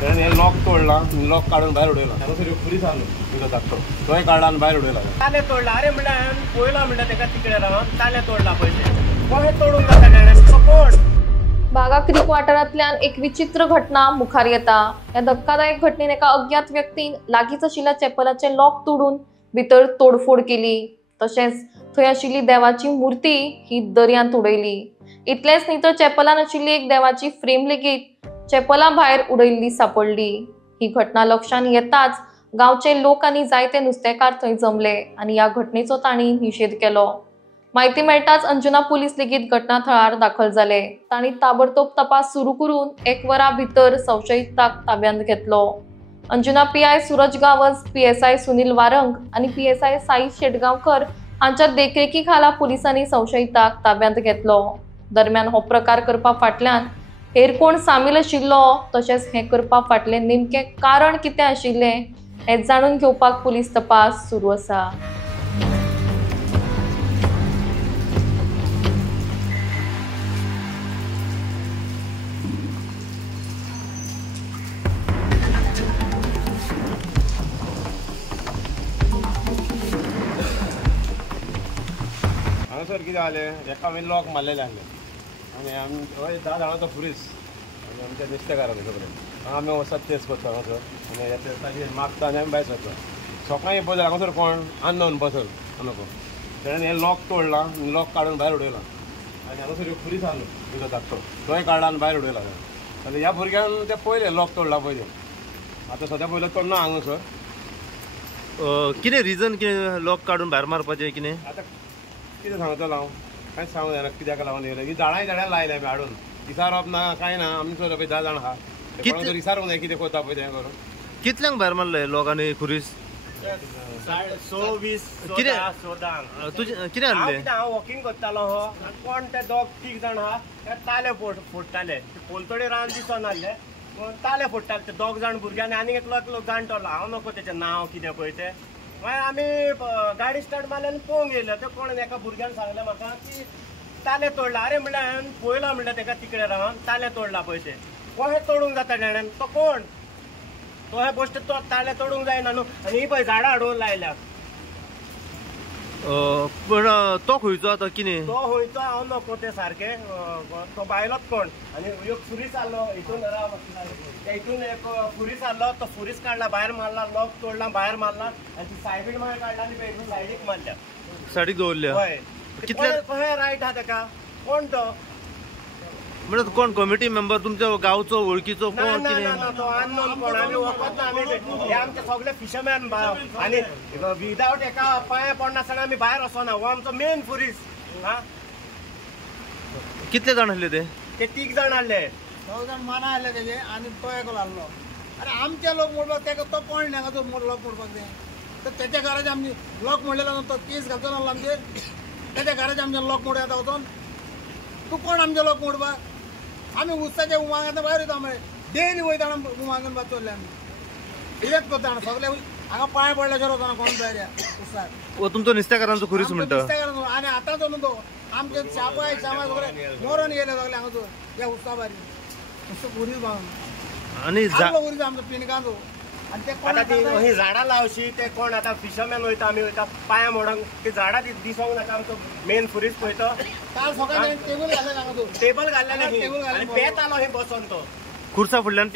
त्याने हे लॉक तोडला, लॉक काढून बाहेर उडवला. पुलीस आलो तुझा धाकटो तोय काढला आणि बाहेर उडवला. ताले तोडला. अरे म्हणलं पोयला म्हणलं त्याका तिकडे राहून ताले तोडला पयशे कोणे तोडून जाता कोण. बागा क्रीक वाठारांतल्यान एक विचित्र घटना मुखार येता. या धक्कादायक घटनेन एका अज्ञात व्यक्तीन लागींच आशिल्ल्या चॅपलाचे लॉक तोडून भितर तोडफोड केली. तशेंच थंय आशिल्ली देवाची मूर्ती ही दर्यांत उडयली. इतलेंच न्ही तर चॅपलान आशिल्ली एक देवाची फ्रेम लेगीत चॅपला भायर उडयल्ली सापडली. ही घटना लक्षात येताच गांवचे लोक आनी जायते नुस्तेकार थंय जमले आनी ह्या घटनेचो तांणी निशेध केलो. माहिती मेळटाच अंजुना पुलीस लेगीत घटनास्थळार दाखल जाले. तांणी ताबडतोब तपास सुरू करून 1 वरा भितर संशयिताक ताब्यांत घेतलो. अंजुना पीआय सूरज गावस, पीएसआय सुनील वारंग आनी पीएसआय साई शेटगांवकर हांच्या देखरेखी खाला पुलिसांनी संशयिताक ताब्यांत घेतलो. दरम्यान हो प्रकार करपा फाटल्यान हेर कोण सामील आशिल्लो तशेंच हे करपा फाटले नेमके कारण कितें आशिल्लें हें जाणून घेवपाक पुलीस तपास सुरू आसा. हांगासर कितें जालें, एका हांवें लॉक मारलेले आसले आनी आमी 10 जाणांचो पुलीस आनी आमचे नुस्तेकार आसले सगळे. आमी वचत तेच करता हांगासर आनी ताजेर मागता आनी आमी भायर सरता. सकाळीं पळयल्यार हांगासर कोण अननोन बसल नको तेणें हे लॉक तोडला, लॉक काडून भायर उडयला आनी हांगासर पुलीस आसलो तुजो धाकटो तोय काडला आनी भायर उडयला. आनी ह्या भुरग्यान ते पयले लॉक तोडला पयले. आतां सद्या पयलो तोडना हांगासर. कितें रिजन कितें लॉक काडून भायर मारपाचें कितें आतां कितें सांगतलो हांव, कांयच सांगूं जायना कित्याक लागून येयलें. ही झाडां लायल्या आमी हाडून इसारोप ना कांय ना. आमी पळय 10 जाण आहा कोणाक इसारूंक जाय कितें कोता पळय तें करून. कितल्यांक भायर मारले लॉक आनी खुरीस? 26 कितें हाडलें? हांव वॉकिंग करतालो हो कोण ते दोग 3 जाण आहा ते ताले फोडटाले. पोलतोडे रावन दिसोन नासले ताले फोडटाले ते 2 जाण भुरग्यांनी आनी एकलो जाणटलो. हांव नको तेचें नांव कितें पळय तें. मागीर आमी गाडी स्टार्ट मारली आनी पळोवंक गेलो. ते कोण एका भुरग्यान सांगलें म्हाका की ताले तोडला. अरे म्हणल्यार पळयला म्हणल्यार तेका तिकडे रावन ताले तोडला पयशे कोणे तोडूंक जाता जाणा तो कोण. तो हे गोश्ट तो ताले तोडूंक जायना न्हू. आनी ही पळय झाडां हाडून लायल्यात. पण तो खंयचो आतां कितें? तो खंयचो हांव नको ते सारके. तो बायलोच कोण. आनी एक फुरीस आसलो हितून हितून एक फुरीस आसलो. तो फुरीस काडला भायर मारला, लॉक तोडला भायर मारला आनी ती सायडीन मागीर काडला आनी हितून सायडीक मारल्या. सायडीक दवरल्या? हय. खंय रायट आहा तेका कोण तो? म्हणजे कोण कमिटी मेंबर तुमच्या गांवचो वळखीचो कोण कितें? तो अननोन कोण. आमी वखद ना. आमी हे आमचे सगळे फिशरमॅन आनी विदावट एका पांया पडनासतना आमी भायर वचना. हो आमचो मेन फुरीस. कितले जाण आसले ते? ते 3 जाण आसले. 2 जाण माना आसले तेजे आनी तो एकलो आसलो. अरे आमचे लोक मोडपाक तेका तो कोण हांगा तो लॉक मोडपाक तें. तर त्याच्या घराचे आमची लॉक मोडलेलो तो केस घालचो नासलो आमचेर. त्याच्या घराचे आमचे लॉक मोड येता वचोन. तूं कोण आमचे लॉक मोडपाक? आमी उस्ताचे उमांगांत भायर वयता मरे डेली वयता उमांगन भात चोरले आमी. कितेंच करता सगळे हांगा पांय पडल्याचेर वचना कोण भायर या उस्ताक. तुमचो नुस्तेकारांचो खुरीस म्हणटा? नुस्तेकारांचो. आनी आतांचो न्हू तो आमचे शापाय सगळे मरून गेले सगळे हांगाचो ह्या उस्ता भारी नुस्तें खुरीस भाव आनी खुरीस आमचो पिणकांचो. आनी ते कोण ही झाडां लावशी ते कोण आतां फिशरमॅन वयता आमी वयता पांया मोडोंक ती झाडां दिसोंक नाका. आमचो मेन फुरीस पळय तो काल सकाळी टेबल घाले हांगाचो. टेबल घाल्लेले आनी पेत आलो ही बसोन तो खुर्सा फुडल्यान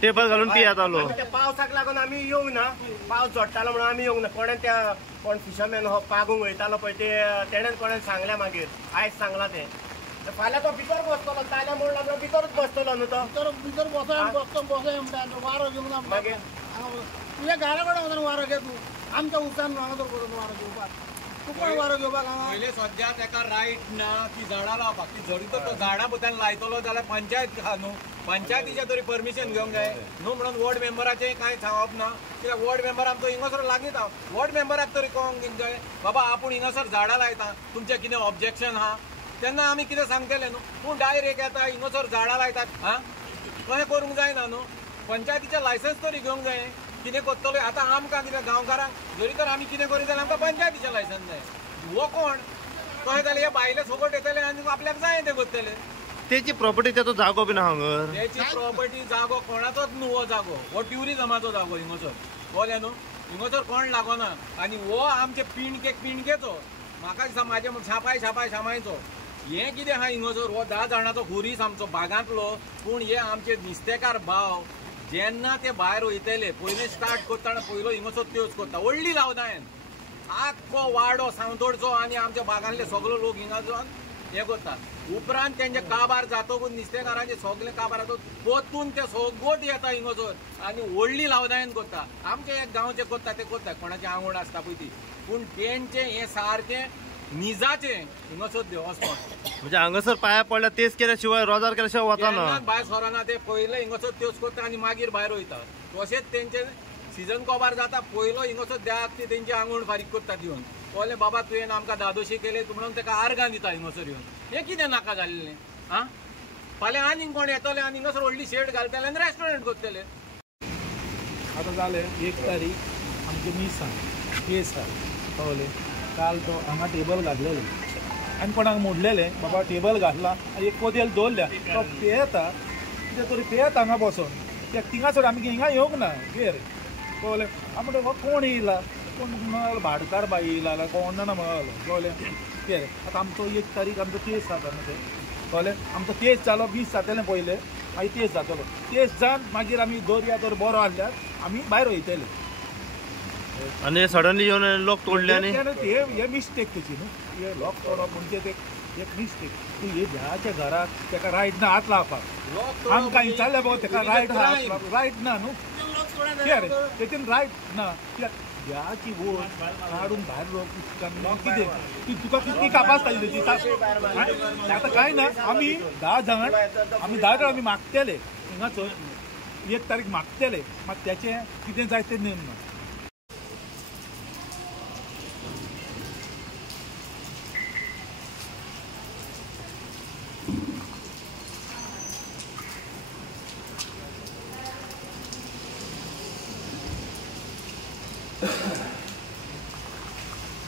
टेबल घालून पियेत आलो. त्या पावसाक लागून आमी येवंक ना. पावस झडटालो म्हणून आमी येवंक ना. कोणें त्या कोण फिशरमॅन हो पागूंक वयतालो पळय ते तेणेन कोणें सांगलें मागीर आयज सांगलां तें. फाल्यां तो भितर बसतलो ताल्या मोडला जाल्यार भितरूच बसतलो न्हू तो. भितर बसय म्हणटा वारो घेवंक ना. मागीर तुज्या घरा कडेन वचून वारो घे तूं. आमच्या उसान हांगासर बरोवन वारो घेवपाक. तूं कोण वारो घेवपाक हांगा? पयले सद्या तेका रायट ना ती झाडां लावपाक. ती झडीतो तो झाडां भितर लायतलो जाल्यार पंचायत आहा न्हू. पंचायतीचे तरी परमिशन घेवंक जाय न्हू. म्हणून वॉर्ड मेंबराचें कांय सांगप ना. कित्याक वॉर्ड मेंबर आमचो हिंगासर लागीत आहा. वॉर्ड मेंबराक तरी कळोंक जाय बाबा आपूण हिंगासर झाडां लायता तुमचें कितें ऑब्जेक्शन आहा तेन्ना आमी कितें सांगतले न्हू. पूण डायरेक्ट येता हिंगासर झाडां लायतात कशें करूंक जायना न्हू. पंचायतीचें लायसन्स तरी घेवंक जाय. कितें करतलो आतां आमकां कितें गांवकारांक जरी तर आमी कितें करीत जाल्यार आमकां पंचायतीचें लायसन्स जाय. हो कोण कशें जालें हे भायले सोबत येतले आनी आपल्याक जाय तें करतले. तेची प्रॉपर्टी त्याचो जागो बीन हांगर त्याची प्रॉपर्टी जागो कोणाचोच न्हू हो जागो हो ट्युरिजमाचो जागो हिंगोसर बोले न्हू हिंगोसर कोण लागोना आनी हो आमचे पिणकेचो म्हाका दिसता म्हाजे शामायचो हे कितें आहा हिंगोसर हो 10 जाणांचो खुरीस आमचो बागांतलो पूण हे आमचे नुस्तेकार भाव जेन्ना ते भायर वयतले पयलीं स्टार्ट करतना पयलो हिंगोसर त्योच करता व्हडली लावना हांवें आख्खो वाडो सावंतोडचो आनी आमच्या बागांतले सगळे लोक हिंगाचो हे करता उपरांत तेंचे काबार जातकूच नुस्तेकारांचे सगळे काबार जातकूच पोतून ते सगोट येता हिंगोसर आनी व्हडली लावनायन करता आमचे एक गांवचे करता ते करता कोणाचे आंगवण आसता पळय ती पूण तेंचे हे सारकें निजाचे हिंगोसर देवस्थान म्हणजे हांगासर पाया पडल्या तेच केल्या शिवाय रोजार केल्या शिवाय वचना भायर सराना ते पयले हिंगोसर त्योच करता आनी मागीर भायर वयता तशेंच तेंचे सीजन कवर जाता पयलो हिंगोसर देवाक ती तेंची आंगवण फारीक करता दिवन बोले बाबा तुवें आमकां दादोशी केले म्हणून ताका आर्गां दिता हिंगोसर येवन हें कितें नाका जाल्लें आं फाल्यां आनीक कोण येतले आनी हिंगोसर व्हडली शेड घालतले आनी रेस्टॉरंट करतले आतां जालें 1 तारीख आमचे मिसां केस आहा कळ्ळें काल तो हांगा टेबल घातलेलें आनी कोणाक मोडलेलें बाबा टेबल घातला आनी एक कोदेल दवरल्या तो पेयता कितें तरी पेयत हांगा बसोन ते थिंगासर आमी हिंगा येवंक ना घेर कळ्ळें आमी म्हणटा हो कोण येयला कोण म्हळ्यार भाडकार बाई येयला जाल्यार कोण ना म्हळ्यार कळ्ळें कितें आतां आमचो 1 तारीख आमचो केस जाता न्हू तें कळ्ळें आमचो केस जालो 20 जातलें पयलें मागीर केस जातलो केस जावन मागीर आमी दर्या जर बरो आसल्यार आमी भायर वयतले आणि सडनली येवन लोक तोडले आनी हे मिस्टेक तेची न्हू हे लोक तोडप म्हणजे ते एक मिस्टेक तूं हे देवाच्या घराक ताका रायट ना हात लावपाक आमकां विचारल्या बाबा ताका रायट ना न्हू कितें तेतून रायट ना कित्याक देवाची वोट काडून भायर लोक कितें ती तुका कितली कापासताली तेची आतां कांय ना आमी 10 जाण आमी मागतले हिंगाचो 1 तारीख मागतले मात त्याचें कितें जाय तें नेम ना